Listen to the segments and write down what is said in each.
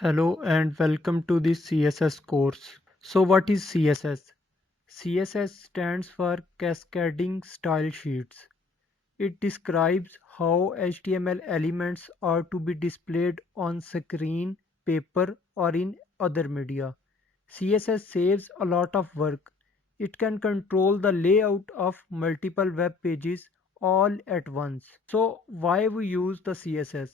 Hello and welcome to this CSS course. So what is CSS? CSS stands for Cascading Style Sheets. It describes how HTML elements are to be displayed on screen, paper or in other media. CSS saves a lot of work. It can control the layout of multiple web pages all at once. So why we use the CSS?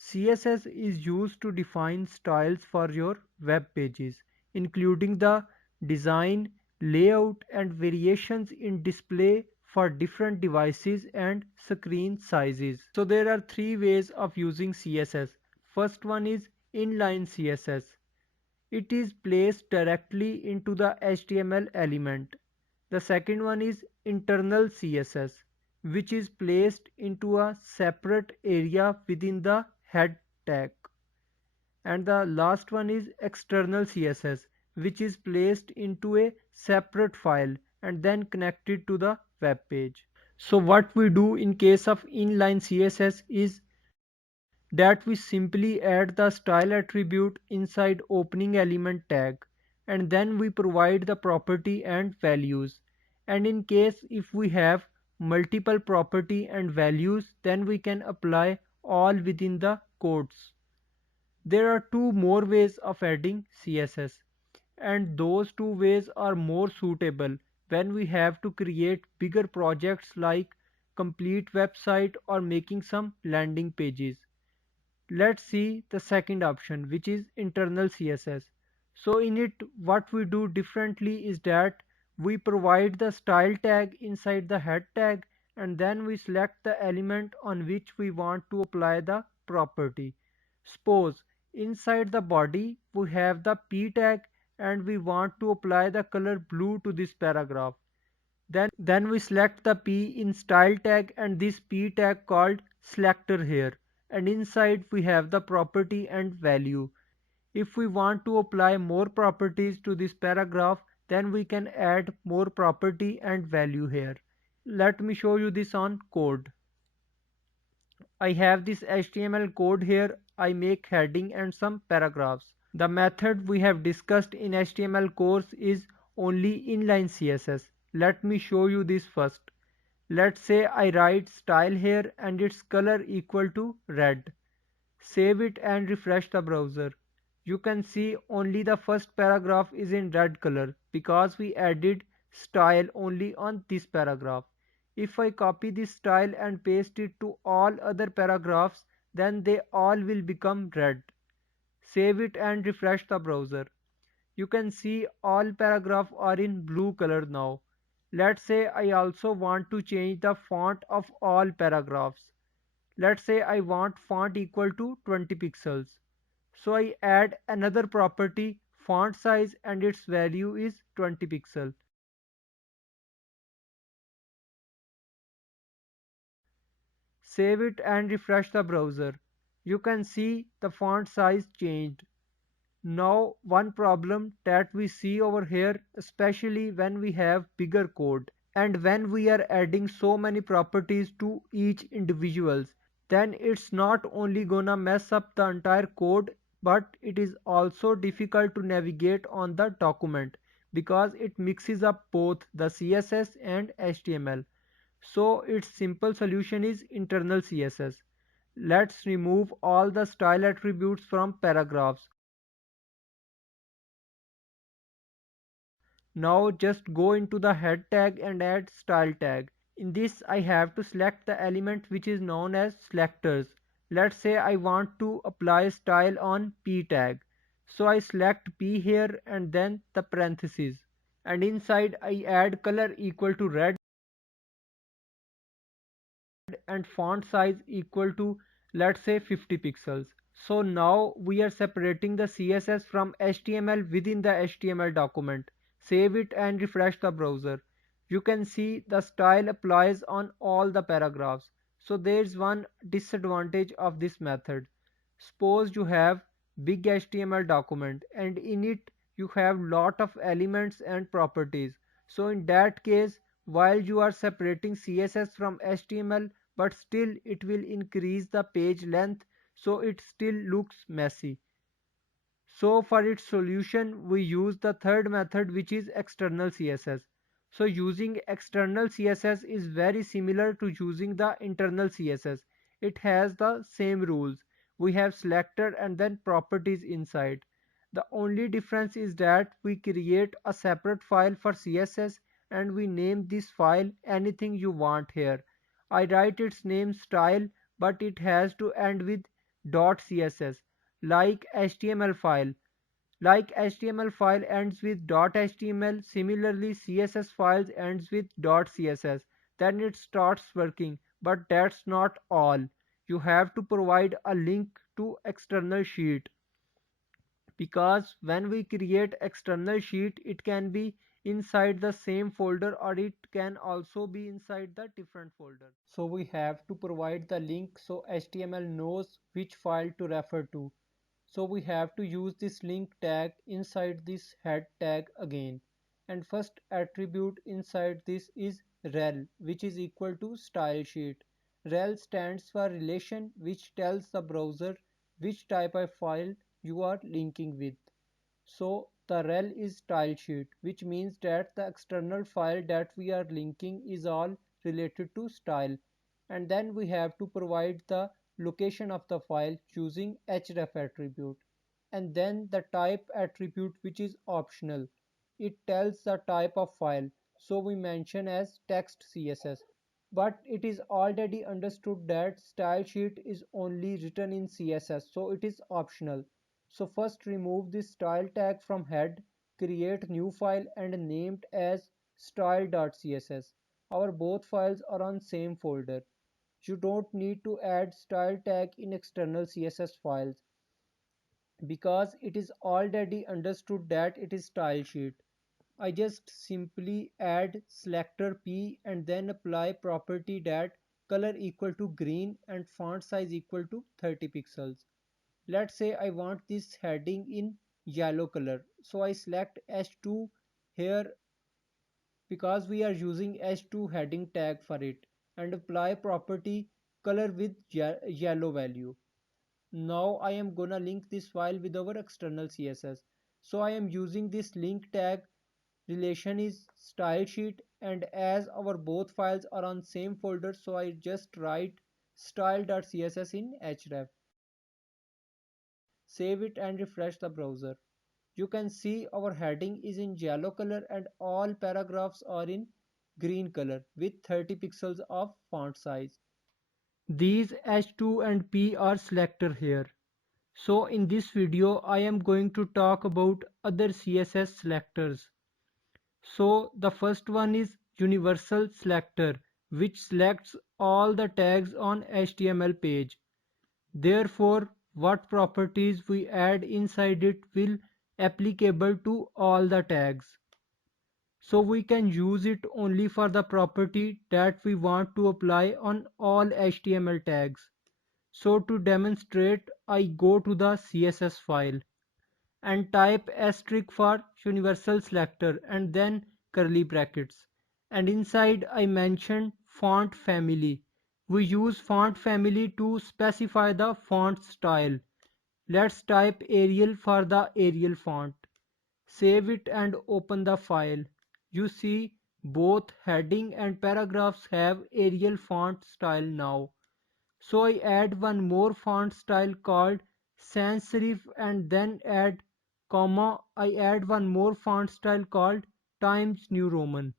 CSS is used to define styles for your web pages, including the design, layout, and variations in display for different devices and screen sizes. So there are three ways of using CSS. First one is inline CSS. It is placed directly into the HTML element. The second one is internal CSS, which is placed into a separate area within the head tag. And the last one is external CSS, which is placed into a separate file and then connected to the web page. So what we do in case of inline CSS is that we simply add the style attribute inside opening element tag, and then we provide the property and values. And in case if we have multiple property and values, then we can apply all within the codes. There are two more ways of adding CSS, and those two ways are more suitable when we have to create bigger projects like complete website or making some landing pages. Let's see the second option, which is internal CSS. So in it, what we do differently is that we provide the style tag inside the head tag, and then we select the element on which we want to apply the property. Suppose inside the body we have the p tag and we want to apply the color blue to this paragraph. Then we select the P in style tag and this P tag called selector here, and inside we have the property and value. If we want to apply more properties to this paragraph, then we can add more property and value here. Let me show you this on code. I have this HTML code here. I make heading and some paragraphs. The method we have discussed in HTML course is only inline CSS. Let me show you this first. Let's say I write style here and its color equal to red. Save it and refresh the browser. You can see only the first paragraph is in red color because we added style only on this paragraph. If I copy this style and paste it to all other paragraphs, then they all will become red. Save it and refresh the browser. You can see all paragraphs are in blue color now. Let's say I also want to change the font of all paragraphs. Let's say I want font equal to 20 pixels. So I add another property font size and its value is 20 pixels. Save it and refresh the browser. You can see the font size changed. Now one problem that we see over here, especially when we have bigger code and when we are adding so many properties to each individuals, then it's not only gonna mess up the entire code, but it is also difficult to navigate on the document because it mixes up both the CSS and HTML. So its simple solution is internal CSS. Let's remove all the style attributes from paragraphs. Now just go into the head tag and add style tag. In this I have to select the element which is known as selectors. Let's say I want to apply style on P tag. So I select P here and then the parentheses. And inside I add color equal to red and font size equal to, let's say, 50 pixels. So now we are separating the CSS from HTML within the HTML document. Save it and refresh the browser. You can see the style applies on all the paragraphs. So there is one disadvantage of this method. Suppose you have big HTML document and in it you have lot of elements and properties. So in that case, while you are separating CSS from HTML, but still it will increase the page length, so it still looks messy. So for its solution, we use the third method, which is external CSS. So using external CSS is very similar to using the internal CSS. It has the same rules. We have selector and then properties inside. The only difference is that we create a separate file for CSS and we name this file anything you want here. I write its name style, but it has to end with .css like HTML file. Like HTML file ends with .html, similarly CSS files ends with .css. Then it starts working, but that's not all. You have to provide a link to external sheet, because when we create external sheet it can be inside the same folder or it can also be inside the different folder. So we have to provide the link so HTML knows which file to refer to. So we have to use this link tag inside this head tag again. And first attribute inside this is rel, which is equal to style sheet. Rel stands for relation, which tells the browser which type of file you are linking with. So the rel is style sheet, which means that the external file that we are linking is all related to style. And then we have to provide the location of the file using href attribute. And then the type attribute, which is optional. It tells the type of file. So we mention as text CSS. But it is already understood that style sheet is only written in CSS, so it is optional. So first remove this style tag from head, create new file and name it as style.css. Our both files are on same folder. You don't need to add style tag in external CSS files because it is already understood that it is style sheet. I just simply add selector P and then apply property that color equal to green and font size equal to 30 pixels. Let's say I want this heading in yellow color. So I select H2 here because we are using H2 heading tag for it and apply property color with yellow value. Now I am gonna link this file with our external CSS. So I am using this link tag. Relation is style sheet, and as our both files are on same folder, so I just write style.css in href. Save it and refresh the browser. You can see our heading is in yellow color and all paragraphs are in green color with 30 pixels of font size. These H2 and P are selector here. So in this video I am going to talk about other CSS selectors. So the first one is universal selector, which selects all the tags on HTML page. Therefore, what properties we add inside it will applicable to all the tags. So we can use it only for the property that we want to apply on all HTML tags. So to demonstrate, I go to the CSS file and type asterisk for universal selector and then curly brackets. And inside I mention font family. We use font family to specify the font style. Let's type Arial for the Arial font. Save it and open the file. You see both heading and paragraphs have Arial font style now. So I add one more font style called sans serif and then add comma. I add one more font style called Times New Roman.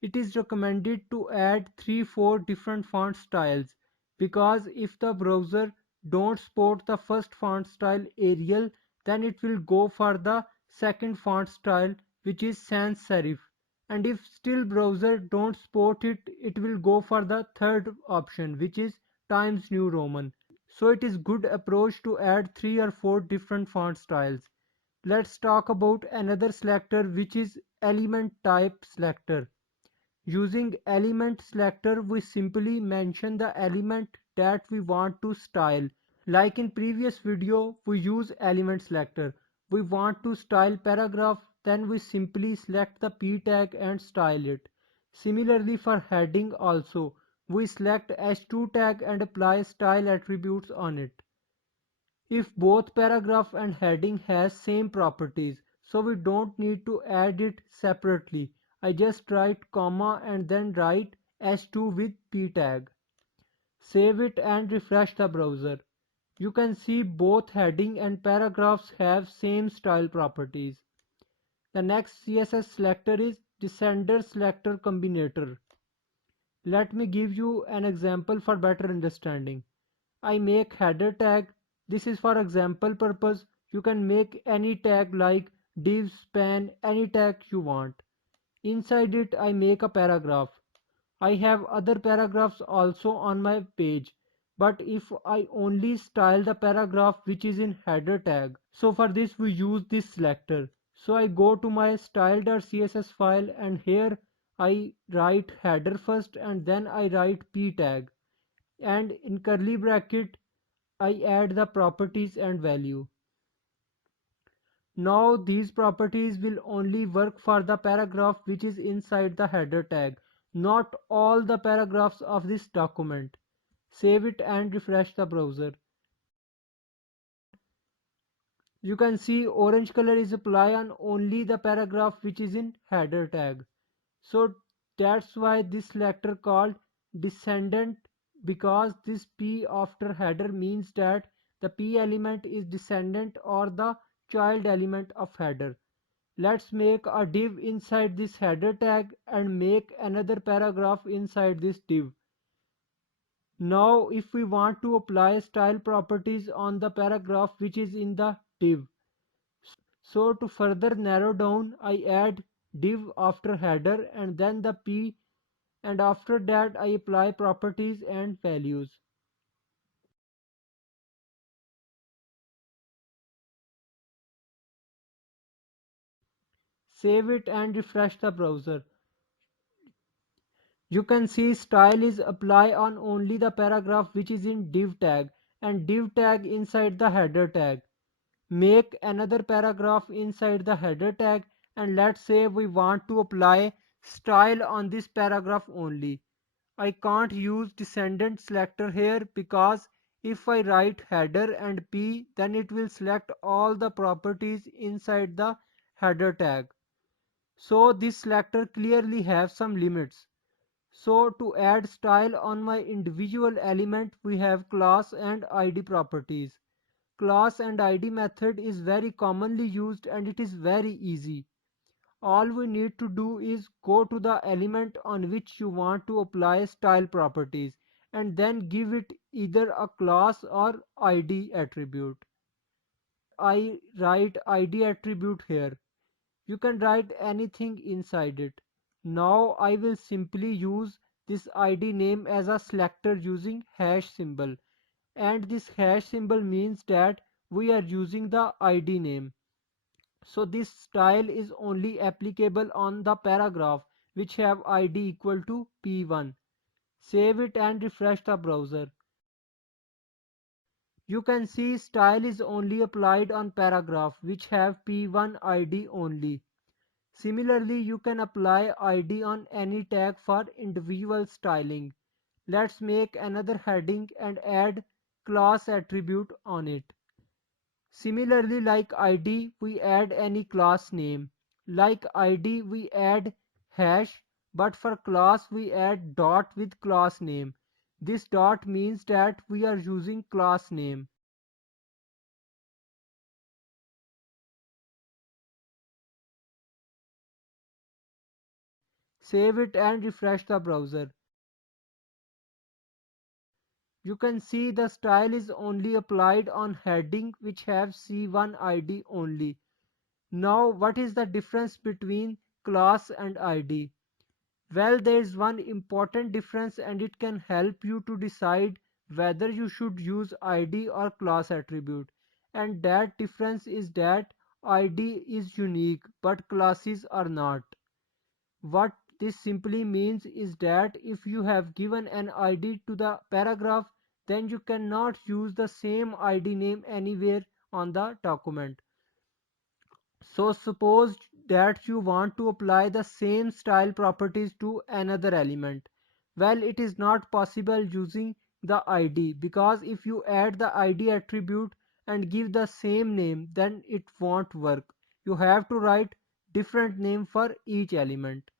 It is recommended to add 3-4 different font styles because if the browser don't support the first font style Arial, then it will go for the second font style, which is sans serif, and if still browser don't support it, it will go for the third option, which is Times New Roman. So it is good approach to add 3 or 4 different font styles. Let's talk about another selector, which is element type selector. Using element selector, we simply mention the element that we want to style. Like in previous video, we use element selector. We want to style paragraph, then we simply select the p tag and style it. Similarly for heading also, we select h2 tag and apply style attributes on it. if both paragraph and heading has same properties, so we don't need to add it separately. I just write comma and then write h2 with p tag. Save it and refresh the browser. You can see both heading and paragraphs have same style properties. The next CSS selector is Descender Selector Combinator. Let me give you an example for better understanding. I make header tag. This is for example purpose. You can make any tag like div, span, any tag you want. Inside it I make a paragraph. I have other paragraphs also on my page, but if I only style the paragraph which is in header tag, so for this we use this selector. So I go to my style.css file and here I write header first and then I write p tag, and in curly bracket I add the properties and value. Now these properties will only work for the paragraph which is inside the header tag, not all the paragraphs of this document. Save it and refresh the browser. You can see orange color is applied on only the paragraph which is in header tag. So that's why this selector called descendant, because this p after header means that the p element is descendant or the child element of header. Let's make a div inside this header tag and make another paragraph inside this div. Now if we want to apply style properties on the paragraph which is in the div, so to further narrow down I add div after header and then the p, and after that I apply properties and values. Save it and refresh the browser. You can see style is apply on only the paragraph which is in div tag and div tag inside the header tag. Make another paragraph inside the header tag and let's say we want to apply style on this paragraph only. I can't use descendant selector here because if I write header and p, then it will select all the properties inside the header tag. So this selector clearly have some limits. So to add style on my individual element, we have class and ID properties. Class and ID method is very commonly used and it is very easy. All we need to do is go to the element on which you want to apply style properties and then give it either a class or ID attribute. I write ID attribute here. You can write anything inside it. Now I will simply use this ID name as a selector using hash symbol, and this hash symbol means that we are using the ID name. So this style is only applicable on the paragraph which have ID equal to p1. Save it and refresh the browser. You can see style is only applied on paragraph which have p1 ID only. Similarly, you can apply ID on any tag for individual styling. Let's make another heading and add class attribute on it. Similarly, like ID, we add any class name. Like ID, we add hash, but for class, we add dot with class name. This dot means that we are using class name. Save it and refresh the browser. You can see the style is only applied on heading which have C1 ID only. Now what is the difference between class and ID? Well, there is one important difference and it can help you to decide whether you should use ID or class attribute. And that difference is that ID is unique but classes are not. What this simply means is that if you have given an ID to the paragraph, then you cannot use the same ID name anywhere on the document. So suppose that you want to apply the same style properties to another element. Well, it is not possible using the ID, because if you add the ID attribute and give the same name, then it won't work. You have to write different name for each element.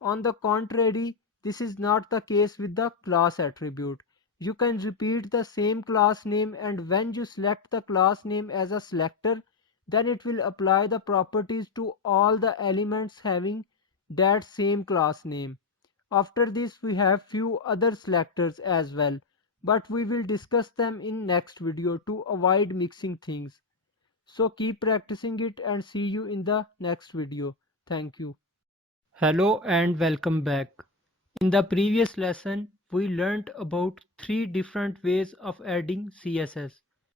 On the contrary, this is not the case with the class attribute. You can repeat the same class name, and when you select the class name as a selector, then it will apply the properties to all the elements having that same class name. After this we have few other selectors as well, but we will discuss them in next video to avoid mixing things. So keep practicing it and see you in the next video. Thank you. Hello and welcome back. In the previous lesson, we learnt about three different ways of adding CSS.